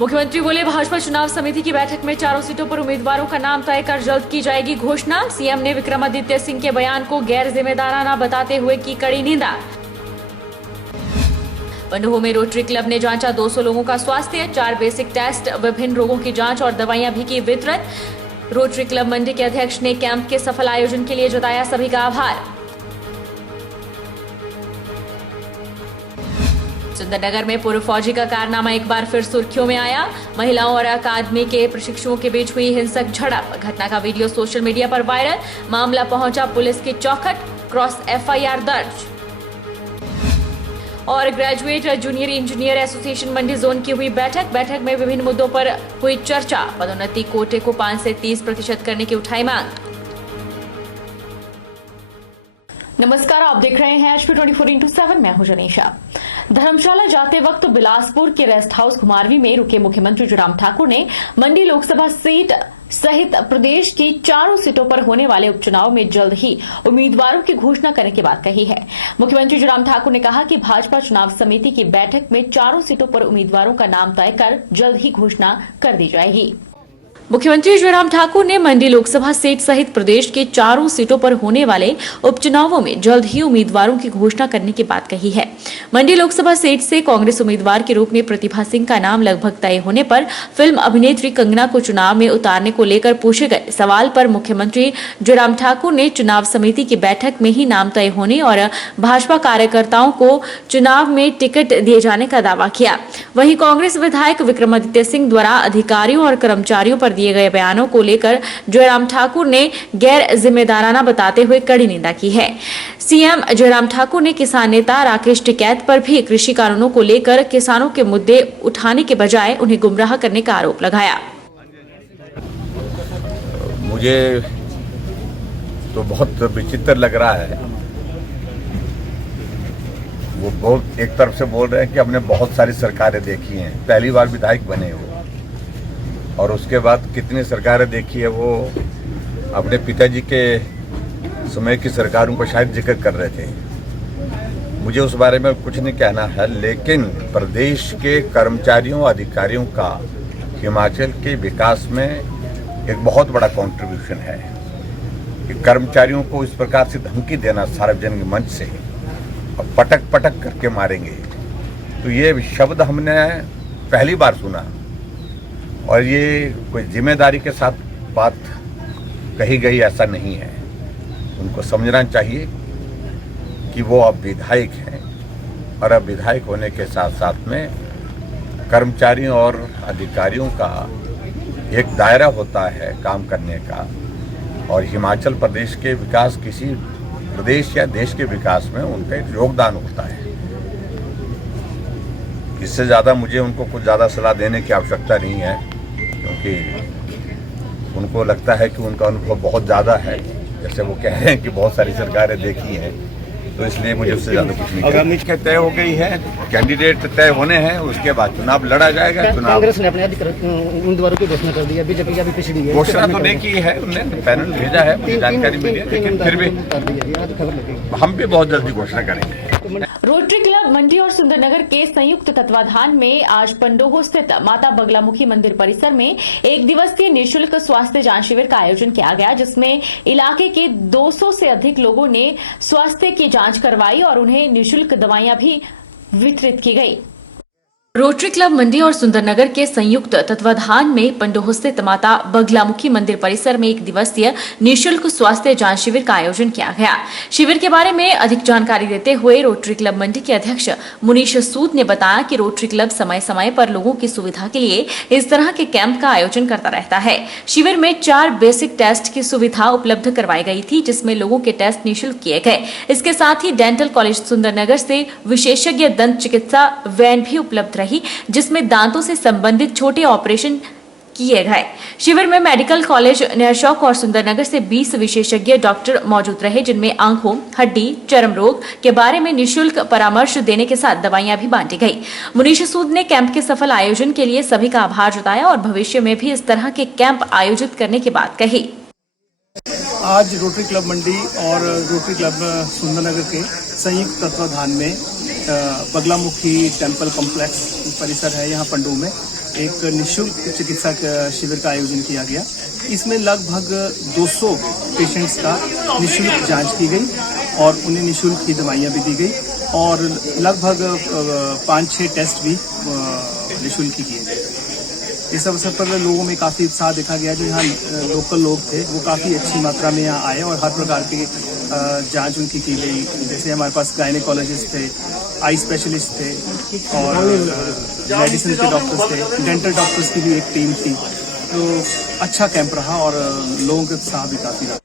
मुख्यमंत्री बोले, भाजपा चुनाव समिति की बैठक में चारों सीटों पर उम्मीदवारों का नाम तय कर जल्द की जाएगी घोषणा। सीएम ने विक्रमादित्य सिंह के बयान को गैर जिम्मेदाराना बताते हुए की कड़ी निंदा। पंडोह में रोटरी क्लब ने जांचा 200 लोगों का स्वास्थ्य, 4 बेसिक टेस्ट, विभिन्न रोगों की जांच और दवाइयां भी की वितरण। रोटरी क्लब मंडी के अध्यक्ष ने कैंप के सफल आयोजन के लिए जताया सभी का आभार। सुंदरनगर में पूर्व फौजी का कारनामा एक बार फिर सुर्खियों में आया। महिलाओं और अकादमी के प्रशिक्षुओं के बीच हुई हिंसक झड़प। घटना का वीडियो सोशल मीडिया पर वायरल। मामला पहुंचा पुलिस की चौखट, क्रॉस एफआईआर दर्ज। और ग्रेजुएट जूनियर इंजीनियर एसोसिएशन मंडी जोन की हुई बैठक में विभिन्न मुद्दों पर हुई चर्चा। पदोन्नति कोटे को 5 से 30% करने की उठाई मांग। नमस्कार, आप देख रहे हैं HP 24x7। मैं हूं जनीशा। धर्मशाला जाते वक्त बिलासपुर के रेस्ट हाउस घुमारवी में रुके मुख्यमंत्री जयराम ठाकुर ने मंडी लोकसभा सीट सहित प्रदेश की चारों सीटों पर होने वाले उपचुनाव में जल्द ही उम्मीदवारों की घोषणा करने की बात कही है। मुख्यमंत्री जयराम ठाकुर ने कहा कि भाजपा चुनाव समिति की बैठक में चारों सीटों पर उम्मीदवारों का नाम तय कर जल्द ही घोषणा कर दी जाएगी। मुख्यमंत्री जयराम ठाकुर ने मंडी लोकसभा सीट सहित प्रदेश के चारों सीटों पर होने वाले उपचुनावों में जल्द ही उम्मीदवारों की घोषणा करने की बात कही है। मंडी लोकसभा सीट से कांग्रेस उम्मीदवार के रूप में प्रतिभा सिंह का नाम लगभग तय होने पर फिल्म अभिनेत्री कंगना को चुनाव में उतारने को लेकर पूछे गए सवाल पर मुख्यमंत्री जयराम ठाकुर ने चुनाव समिति की बैठक में ही नाम तय होने और भाजपा कार्यकर्ताओं को चुनाव में टिकट दिए जाने का दावा किया। वहीं कांग्रेस विधायक विक्रमादित्य सिंह द्वारा अधिकारियों और कर्मचारियों पर दिए गए बयानों को लेकर जयराम ठाकुर ने गैर जिम्मेदाराना बताते हुए कड़ी निंदा की है। सीएम जयराम ठाकुर ने किसान नेता राकेश टिकैत पर भी कृषि कानूनों को लेकर किसानों के मुद्दे उठाने के बजाय उन्हें गुमराह करने का आरोप लगाया। मुझे तो बहुत विचित्र लग रहा है। वो बहुत एक तरफ से बोल रहे हैं कि हमने बहुत सारी सरकारें देखी हैं, पहली बार विधायक बने हो, और उसके बाद कितनी सरकारें देखी है। वो अपने पिताजी के समय की सरकारों को शायद जिक्र कर रहे थे। मुझे उस बारे में कुछ नहीं कहना है, लेकिन प्रदेश के कर्मचारियों अधिकारियों का हिमाचल के विकास में एक बहुत बड़ा कंट्रीब्यूशन है कि कर्मचारियों को इस प्रकार से धमकी देना सार्वजनिक मंच से और पटक पटक करके मारेंगे, तो ये शब्द हमने पहली बार सुना। और ये कोई जिम्मेदारी के साथ बात कही गई ऐसा नहीं है। उनको समझना चाहिए कि वो अब विधायक हैं, और अब विधायक होने के साथ साथ में कर्मचारियों और अधिकारियों का एक दायरा होता है काम करने का, और हिमाचल प्रदेश के विकास, किसी प्रदेश या देश के विकास में उनका एक योगदान होता है। इससे ज़्यादा मुझे उनको कुछ ज़्यादा सलाह देने की आवश्यकता नहीं है, क्योंकि उनको लगता है कि उनका अनुभव बहुत ज़्यादा है। जैसे वो कह रहे हैं कि बहुत सारी सरकारें देखी हैं, तो इसलिए मुझे उससे ज़्यादा कुछ नहीं। आगामी तय हो गई है, कैंडिडेट तय होने हैं, उसके बाद चुनाव लड़ा जाएगा। चुनाव कांग्रेस ने अपने उम्मीदवारों की घोषणा कर दी है, बीजेपी का भी पिछड़ी है। घोषणा तो नहीं की है, उन्होंने पैनल भेजा है, मुझे जानकारी मिली है, लेकिन फिर भी हम भी बहुत जल्दी घोषणा करेंगे। रोटरी क्लब मंडी और सुंदरनगर के संयुक्त तत्वाधान में आज पंडोह स्थित माता बगलामुखी मंदिर परिसर में एक दिवसीय निःशुल्क स्वास्थ्य जांच शिविर का आयोजन किया गया, जिसमें इलाके के 200 से अधिक लोगों ने स्वास्थ्य की जांच करवाई और उन्हें निःशुल्क दवाइयां भी वितरित की गई। रोटरी क्लब मंडी और सुंदरनगर के संयुक्त तत्वाधान में पंडोह स्थित माता बगलामुखी मंदिर परिसर में एक दिवसीय निःशुल्क स्वास्थ्य जांच शिविर का आयोजन किया गया। शिविर के बारे में अधिक जानकारी देते हुए रोटरी क्लब मंडी के अध्यक्ष मुनीश सूद ने बताया कि रोटरी क्लब समय समय पर लोगों की सुविधा के लिए इस तरह के कैंप का आयोजन करता रहता है। शिविर में 4 बेसिक टेस्ट की सुविधा उपलब्ध करवाई गई थी, जिसमें लोगों के टेस्ट निःशुल्क किए गए। इसके साथ ही डेंटल कॉलेज सुंदरनगर से विशेषज्ञ दंत चिकित्सा वैन भी उपलब्ध जिसमें दांतों से संबंधित छोटे ऑपरेशन किए गए। शिविर में मेडिकल कॉलेज नरशौक और सुंदरनगर से 20 विशेषज्ञ डॉक्टर मौजूद रहे, जिनमें आंखों, हड्डी, चर्म रोग के बारे में निःशुल्क परामर्श देने के साथ दवाइयां भी बांटी गई। मुनीश सूद ने कैंप के सफल आयोजन के लिए सभी का आभार जताया और भविष्य में भी इस तरह के कैंप आयोजित करने की बात कही। आज रोटरी क्लब मंडी और रोटरी क्लब सुंदरनगर के संयुक्त तत्वाधान में बगलामुखी टेम्पल कॉम्प्लेक्स परिसर है यहाँ पंडू में एक निःशुल्क चिकित्सा शिविर का आयोजन किया गया। इसमें लगभग 200 पेशेंट्स का निःशुल्क जांच की गई और उन्हें निःशुल्क की दवाइयाँ भी दी गई और लगभग 5-6 टेस्ट भी निःशुल्क ही किए गए। इस अवसर पर लोगों में काफ़ी उत्साह देखा गया। जो यहाँ लोकल लोग थे वो काफ़ी अच्छी मात्रा में यहाँ आए और हर प्रकार की जांच उनकी की गई। जैसे हमारे पास गायनेकोलॉजिस्ट थे, आई स्पेशलिस्ट थे और मेडिसिन के डॉक्टर्स थे, डेंटल डॉक्टर्स की भी एक टीम थी। तो अच्छा कैंप रहा और लोगों के उत्साह भी काफ़ी रहा।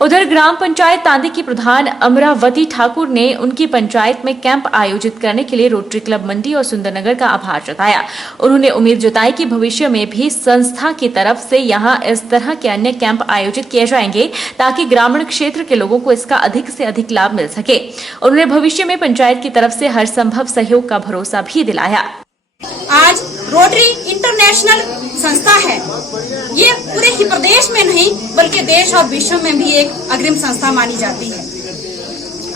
उधर ग्राम पंचायत तांदी की प्रधान अमरावती ठाकुर ने उनकी पंचायत में कैंप आयोजित करने के लिए रोटरी क्लब मंडी और सुंदरनगर का आभार जताया। उन्होंने उम्मीद जताई कि भविष्य में भी संस्था की तरफ से यहां इस तरह के अन्य कैंप आयोजित किए जाएंगे ताकि ग्रामीण क्षेत्र के लोगों को इसका अधिक से अधिक लाभ मिल सके। उन्होंने भविष्य में पंचायत की तरफ से हर संभव सहयोग का भरोसा भी दिलाया। आज रोटरी इंटरनेशनल संस्था है। ये पूरे ही प्रदेश में नहीं बल्कि देश और विश्व में भी एक अग्रिम संस्था मानी जाती है।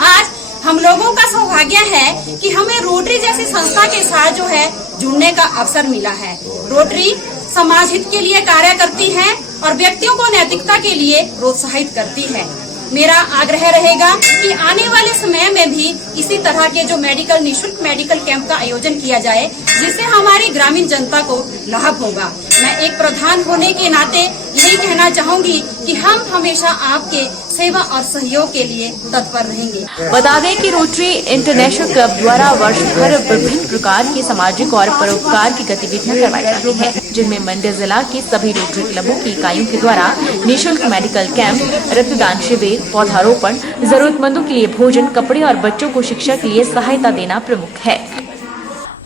आज हम लोगों का सौभाग्य है कि हमें रोटरी जैसी संस्था के साथ जो है जुड़ने का अवसर मिला है। रोटरी समाज हित के लिए कार्य करती है और व्यक्तियों को नैतिकता के लिए प्रोत्साहित करती है। मेरा आग्रह रहेगा कि आने वाले समय में भी इसी तरह के जो निःशुल्क मेडिकल कैंप का आयोजन किया जाए जिससे हमारी ग्रामीण जनता को लाभ होगा। मैं एक प्रधान होने के नाते यही कहना चाहूंगी कि हम हमेशा आपके सेवा और सहयोग के लिए तत्पर रहेंगे। बता दें कि रोटरी इंटरनेशनल क्लब द्वारा वर्ष भर विभिन्न प्रकार की सामाजिक और परोपकार की गतिविधियां करवाई जाती हैं, जिनमें मंडी जिला की सभी रोटरी क्लबों की इकाइयों के द्वारा निःशुल्क मेडिकल कैंप, रक्तदान शिविर, पौधारोपण, जरूरतमंदों के लिए भोजन, कपड़े और बच्चों को शिक्षा के लिए सहायता देना प्रमुख है।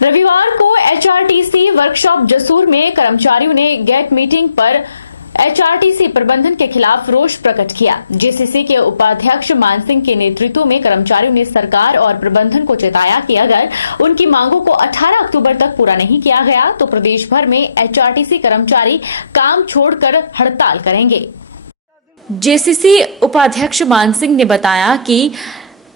रविवार को एचआरटीसी वर्कशॉप जसूर में कर्मचारियों ने गेट मीटिंग पर एचआरटीसी प्रबंधन के खिलाफ रोष प्रकट किया। जेसीसी के उपाध्यक्ष मान सिंह के नेतृत्व में कर्मचारियों ने सरकार और प्रबंधन को चेताया कि अगर उनकी मांगों को 18 अक्टूबर तक पूरा नहीं किया गया तो प्रदेश भर में एचआरटीसी कर्मचारी काम छोड़कर हड़ताल करेंगे। जेसीसी उपाध्यक्ष मान सिंह ने बताया कि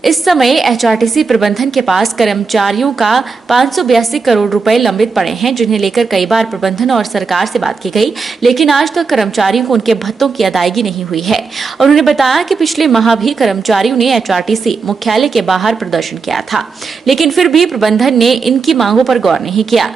इस समय एचआरटीसी प्रबंधन के पास कर्मचारियों का 582 करोड़ रुपए लंबित पड़े हैं, जिन्हें लेकर कई बार प्रबंधन और सरकार से बात की गई, लेकिन आज तक कर्मचारियों को उनके भत्तों की अदायगी नहीं हुई है। उन्होंने बताया कि पिछले माह भी कर्मचारियों ने एचआरटीसी मुख्यालय के बाहर प्रदर्शन किया था, लेकिन फिर भी प्रबंधन ने इनकी मांगों पर गौर नहीं किया।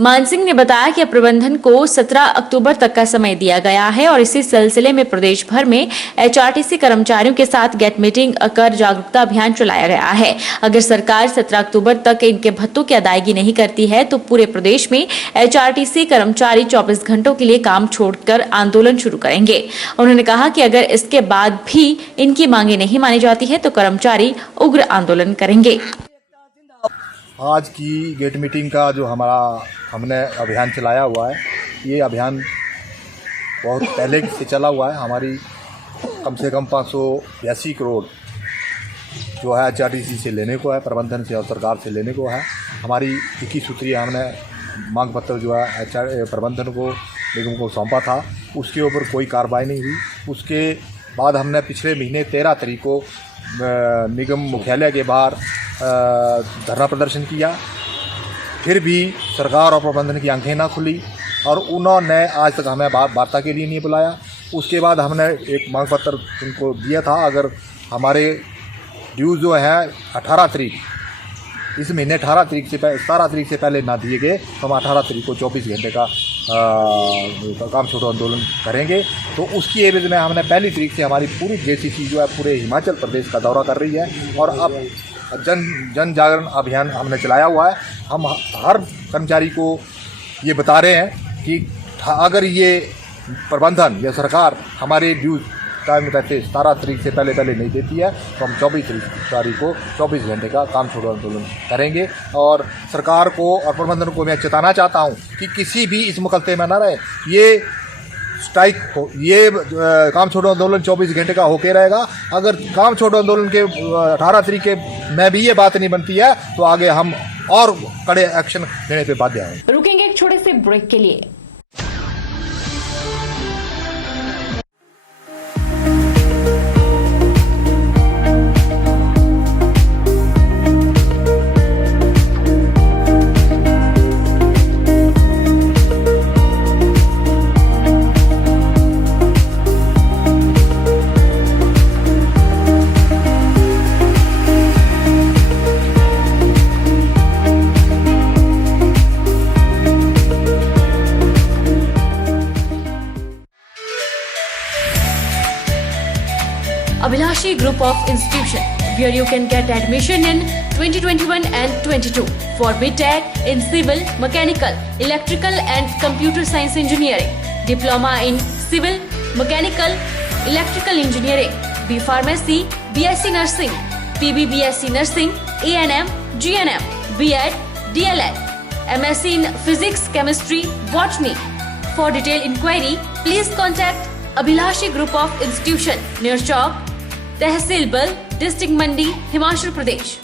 मान सिंह ने बताया कि प्रबंधन को 17 अक्टूबर तक का समय दिया गया है और इसी सिलसिले में प्रदेश भर में एचआरटीसी कर्मचारियों के साथ गेट मीटिंग कर जागरूकता अभियान चलाया गया है। अगर सरकार 17 अक्टूबर तक इनके भत्तों की अदायगी नहीं करती है तो पूरे प्रदेश में एचआरटीसी कर्मचारी 24 घंटों के लिए काम छोड़कर आंदोलन शुरू करेंगे। उन्होंने कहा कि अगर इसके बाद भी इनकी मांगे नहीं मानी जाती है तो कर्मचारी उग्र आंदोलन करेंगे। आज की गेट मीटिंग का जो हमने अभियान चलाया हुआ है, ये अभियान बहुत पहले से चला हुआ है। हमारी कम से कम 582 करोड़ जो है एचआरटीसी से लेने को है, प्रबंधन से और सरकार से लेने को है। हमारी 21 सूत्रीय हमने मांग पत्र जो है प्रबंधन को निगम को सौंपा था, उसके ऊपर कोई कार्रवाई नहीं हुई। उसके बाद हमने पिछले महीने 13 तारीख को निगम मुख्यालय के बाहर धरना प्रदर्शन किया, फिर भी सरकार और प्रबंधन की आंखें ना खुली और उन्होंने आज तक हमें वार्ता के लिए नहीं बुलाया। उसके बाद हमने एक मांग पत्र उनको दिया था, अगर हमारे ड्यूज जो है 18 तारीख इस महीने 17 तारीख से पहले ना दिए गए तो हम 18 तारीख को 24 घंटे का काम छोड़ो आंदोलन करेंगे। तो उसकी एवज में हमने 1 तारीख से हमारी पूरी जेसीसी जो है पूरे हिमाचल प्रदेश का दौरा कर रही है और अब जन जागरण अभियान हमने चलाया हुआ है। हम हर कर्मचारी को ये बता रहे हैं कि अगर ये प्रबंधन या सरकार हमारे ड्यूज टाइम पैसे 17 तारीख से पहले नहीं देती है तो हम 24 तारीख को 24 घंटे का काम छोड़ो आंदोलन करेंगे। और सरकार को और प्रबंधन को मैं चेताना चाहता हूं कि किसी भी इस मुकलते में न रहे। ये स्ट्राइक हो, ये काम छोड़ो आंदोलन 24 घंटे का होके रहेगा। अगर काम छोड़ो आंदोलन के 18 तारीख के में भी ये बात नहीं बनती है तो आगे हम और कड़े एक्शन लेने पे बाध्य हैं। रुकेंगे एक छोटे से ब्रेक के लिए। Abhilashi Group of Institution, where you can get admission in 2021 and 22 for BTech in Civil, Mechanical, Electrical and Computer Science Engineering, Diploma in Civil, Mechanical, Electrical Engineering, B Pharmacy, BSc Nursing, PB BSc Nursing, A&M, GNM, B.Ed, DLL, MSc in Physics, Chemistry, Botany. For detailed inquiry, please contact Abhilashi Group of Institution, near Chowk, Tehsil Bal, District Mandi, Himachal Pradesh.